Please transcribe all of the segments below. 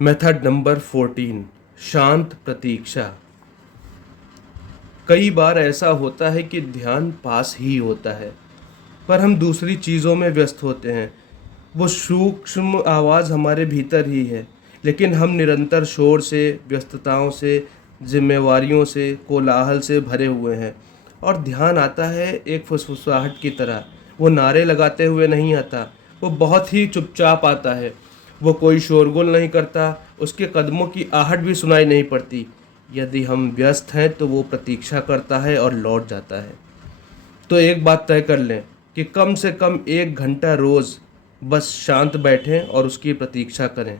Method number 14, शांत प्रतीक्षा। कई बार ऐसा होता है कि ध्यान पास ही होता है, पर हम दूसरी चीज़ों में व्यस्त होते हैं। वो सूक्ष्म आवाज़ हमारे भीतर ही है, लेकिन हम निरंतर शोर से, व्यस्तताओं से, जिम्मेवारियों से, कोलाहल से भरे हुए हैं। और ध्यान आता है एक फुसफुसाहट की तरह। वो नारे लगाते हुए नहीं आता, वो बहुत ही चुपचाप आता है। वो कोई शोरगुल नहीं करता, उसके कदमों की आहट भी सुनाई नहीं पड़ती। यदि हम व्यस्त हैं तो वो प्रतीक्षा करता है और लौट जाता है। तो एक बात तय कर लें कि कम से कम 1 घंटा रोज़ बस शांत बैठें और उसकी प्रतीक्षा करें।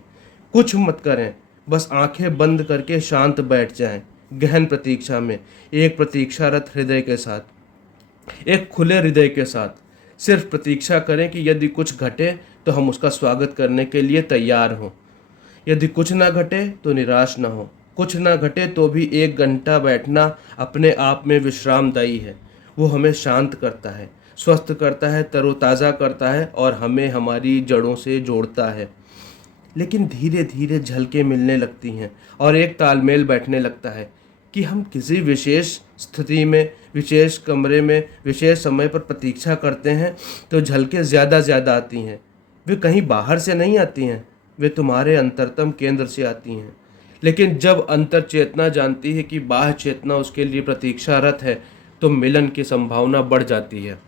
कुछ मत करें, बस आंखें बंद करके शांत बैठ जाएं, गहन प्रतीक्षा में, एक प्रतीक्षारत हृदय के साथ, एक खुले हृदय के साथ। सिर्फ प्रतीक्षा करें कि यदि कुछ घटे तो हम उसका स्वागत करने के लिए तैयार हों। यदि कुछ ना घटे तो निराश ना हो। कुछ ना घटे तो भी 1 घंटा बैठना अपने आप में विश्रामदायी है। वो हमें शांत करता है, स्वस्थ करता है, तरोताज़ा करता है और हमें हमारी जड़ों से जोड़ता है। लेकिन धीरे धीरे झलकें मिलने लगती हैं और एक तालमेल बैठने लगता है कि हम किसी विशेष स्थिति में, विशेष कमरे में, विशेष समय पर प्रतीक्षा करते हैं तो झलकें ज़्यादा आती हैं। वे कहीं बाहर से नहीं आती हैं, वे तुम्हारे अंतरतम केंद्र से आती हैं। लेकिन जब अंतर चेतना जानती है कि बाह्य चेतना उसके लिए प्रतीक्षारत है, तो मिलन की संभावना बढ़ जाती है।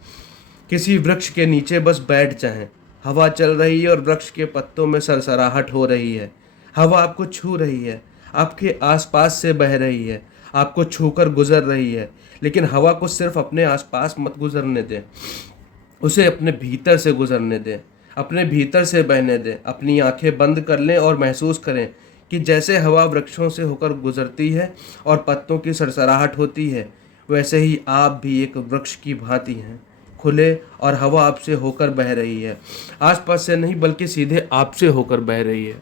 किसी वृक्ष के नीचे बस बैठ जाएं। हवा चल रही है और वृक्ष के पत्तों में सरसराहट हो रही है। हवा आपको छू रही है, आपके आसपास से बह रही है, आपको छूकर गुजर रही है। लेकिन हवा को सिर्फ अपने आसपास मत गुजरने दें, उसे अपने भीतर से गुजरने दें, अपने भीतर से बहने दें। अपनी आंखें बंद कर लें और महसूस करें कि जैसे हवा वृक्षों से होकर गुजरती है और पत्तों की सरसराहट होती है, वैसे ही आप भी एक वृक्ष की भांति हैं, खुले, और हवा आपसे होकर बह रही है। आसपास से नहीं, बल्कि सीधे आपसे होकर बह रही है।